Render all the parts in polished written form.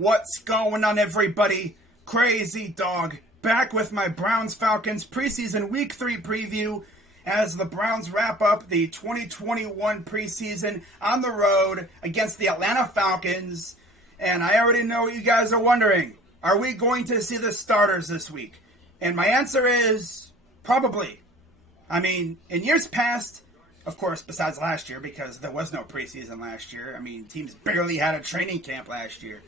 What's going on, everybody? Crazy Dog back with my Browns-Falcons preseason Week 3 preview as the Browns wrap up the 2021 preseason on the road against the Atlanta Falcons. And I already know what you guys are wondering. Are we going to see the starters this week? And my answer is probably. I mean, in years past, of course, besides last year, because there was no preseason last year. I mean, teams barely had a training camp last year.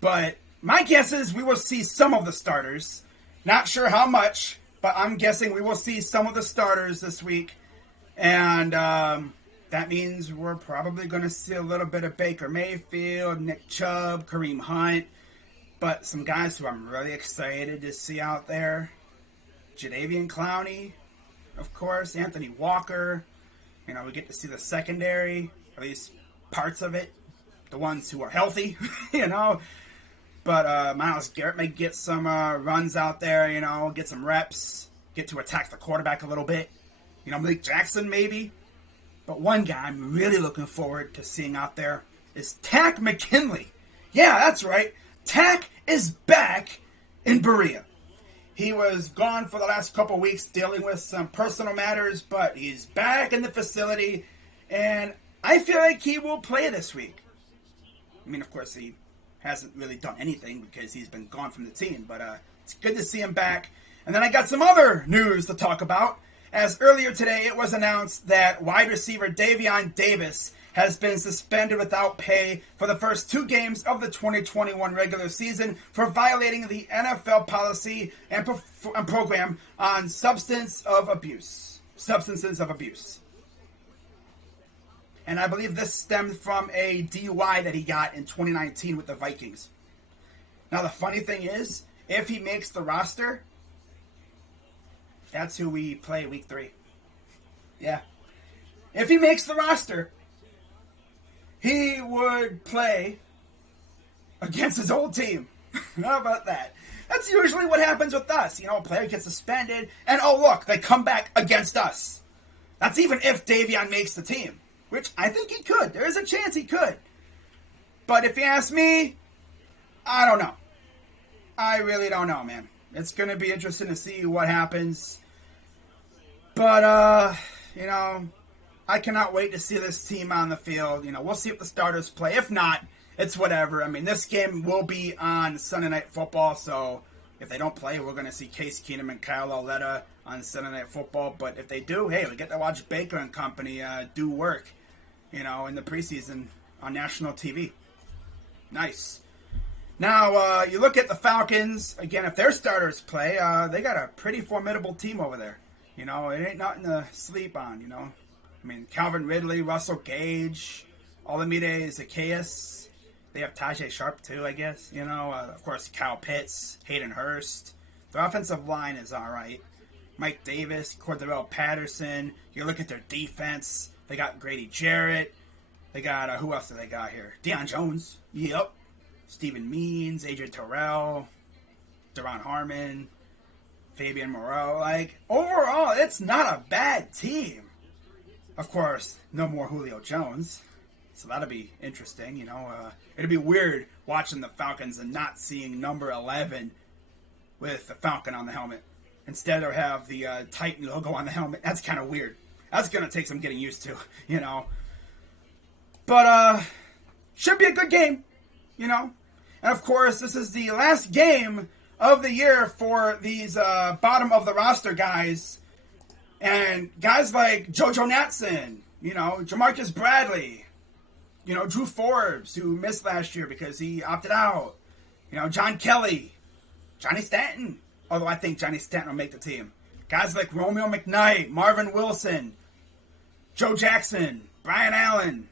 But my guess is we will see some of the starters. Not sure how much, but I'm guessing we will see some of the starters this week. And that means we're probably going to see a little bit of Baker Mayfield, Nick Chubb, Kareem Hunt. But some guys who I'm really excited to see out there. Jadeveon Clowney, of course, Anthony Walker. You know, we get to see the secondary, at least parts of it. The ones who are healthy, you know. But Myles Garrett may get some runs out there, you know, get some reps, get to attack the quarterback a little bit. You know, Malik Jackson maybe. But one guy I'm really looking forward to seeing out there is Takk McKinley. Yeah, that's right. Takk is back in Berea. He was gone for the last couple weeks dealing with some personal matters, but he's back in the facility, and I feel like he will play this week. I mean, of course, he hasn't really done anything because he's been gone from the team, but it's good to see him back. And then I got some other news to talk about, as earlier today it was announced that wide receiver Davion Davis has been suspended without pay for the first 2 games of the 2021 regular season for violating the NFL policy and program on substances of abuse. And I believe this stemmed from a DUI that he got in 2019 with the Vikings. Now the funny thing is, if he makes the roster, that's who we play Week 3. Yeah. If he makes the roster, he would play against his old team. How about that? That's usually what happens with us. You know, a player gets suspended, and oh look, they come back against us. That's even if Davion makes the team, which I think he could. There is a chance he could. But if you ask me, I don't know. I really don't know, man. It's going to be interesting to see what happens. But, you know, I cannot wait to see this team on the field. You know, we'll see if the starters play. If not, it's whatever. I mean, this game will be on Sunday Night Football, so if they don't play, we're going to see Case Keenum and Kyle Lauletta on Sunday Night Football. But if they do, hey, we get to watch Baker and company do work, you know, in the preseason on national TV. Nice. Now, you look at the Falcons. Again, if their starters play, they got a pretty formidable team over there. You know, it ain't nothing to sleep on, you know. I mean, Calvin Ridley, Russell Gage, Olamide Zaccheaus. They have Tajay Sharp, too, I guess. You know, of course, Kyle Pitts, Hayden Hurst. The offensive line is all right. Mike Davis, Cordell Patterson. You look at their defense. They got Grady Jarrett. They got, who else do they got here? Deion Jones. Yep. Steven Means, Adrian Terrell, Deron Harmon, Fabian Moreau. Like, overall, it's not a bad team. Of course, no more Julio Jones. So that'll be interesting, you know. It'll be weird watching the Falcons and not seeing number 11 with the Falcon on the helmet. Instead, they'll have the Titan logo on the helmet. That's kind of weird. That's going to take some getting used to, you know. But, should be a good game, you know. And, of course, this is the last game of the year for these bottom-of-the-roster guys. And guys like JoJo Natson, you know, Jamarcus Bradley, you know, Drew Forbes, who missed last year because he opted out. You know, John Kelly, Johnny Stanton, although I think Johnny Stanton will make the team. Guys like Romeo McKnight, Marvin Wilson, Joe Jackson, Brian Allen,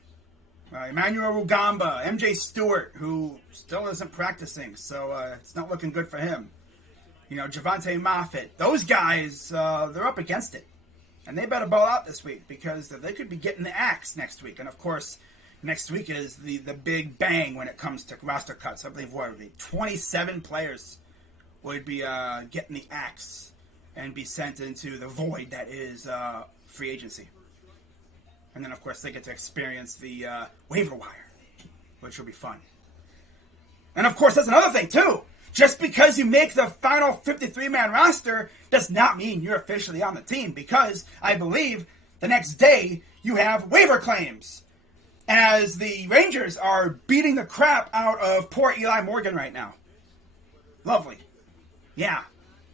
Emmanuel Rugamba, MJ Stewart, who still isn't practicing, so it's not looking good for him. You know, Javante Moffitt. Those guys, they're up against it. And they better ball out this week because they could be getting the axe next week. And, of course, next week is the big bang when it comes to roster cuts. I believe, 27 players would be getting the axe and be sent into the void that is free agency. And then, of course, they get to experience the waiver wire, which will be fun. And of course, that's another thing too. Just because you make the final 53-man roster does not mean you're officially on the team, because I believe the next day you have waiver claims, as the Rangers are beating the crap out of poor Eli Morgan right now. Lovely. Yeah,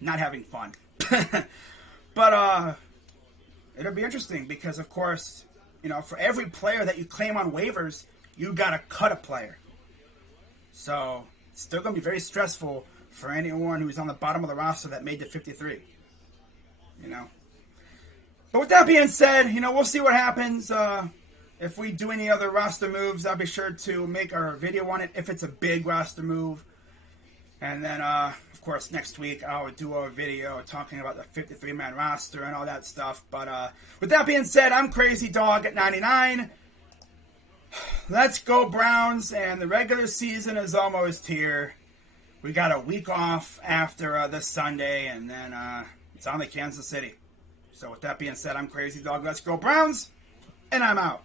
not having fun. But it'll be interesting because, of course, you know, for every player that you claim on waivers, you got to cut a player. So it's still going to be very stressful for anyone who's on the bottom of the roster that made the 53. You know. But with that being said, you know, we'll see what happens. If we do any other roster moves, I'll be sure to make our video on it if it's a big roster move. And then, of course, next week I'll do a video talking about the 53-man roster and all that stuff. But with that being said, I'm Crazy Dog at 99. Let's go Browns, and the regular season is almost here. We got a week off after this Sunday, and then it's on to Kansas City. So with that being said, I'm Crazy Dog. Let's go Browns, and I'm out.